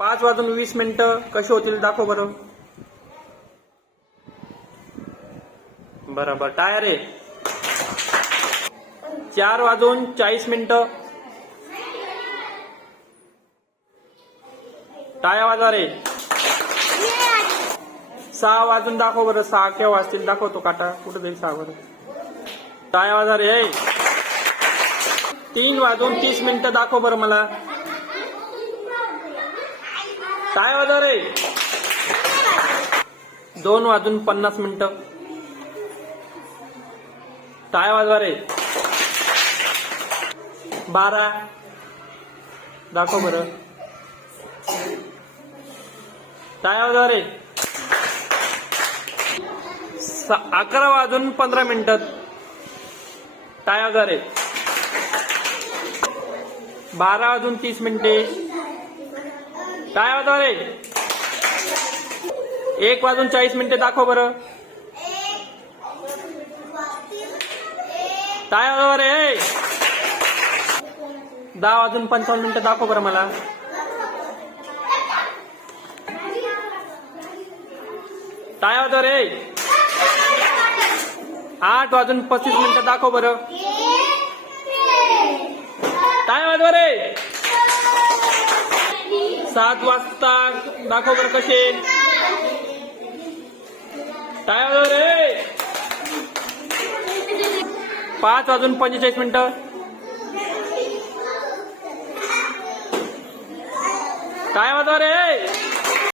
5:20 कशी होतील दाखव बरं. बरोबर. टायर आहे. 4:40 टाळ्या वाजवा रे. 6 वाजून दाखव बरं. 6 केव्हा वाजतील दाखवतो. काटा कुठं जाईल 6 बरं. टाळ्या वाजवा रे. 3:30 दाखव बरं मला. टाळ्या वाजवा रे. 2:50 टाळ्या वाजवा रे. 12 दाखव बरं. टाळ्या वाजवा रे. 11:15 टाळ्या वाजवा रे. 12:30 टाळ्या वाजवा रे. 1:40 दाखव बरं. टाळ्या वाजवा रे. 10:55 दाखव बरं मला. टाळ्या वाजवा रे. 8:35 दाखव बरं. टाळ्या वाजवा रे. 7 वाजता दाखव बरं कसे. टाळ्या वाजवा रे. 5:45 टाळ्या वाजवा रे.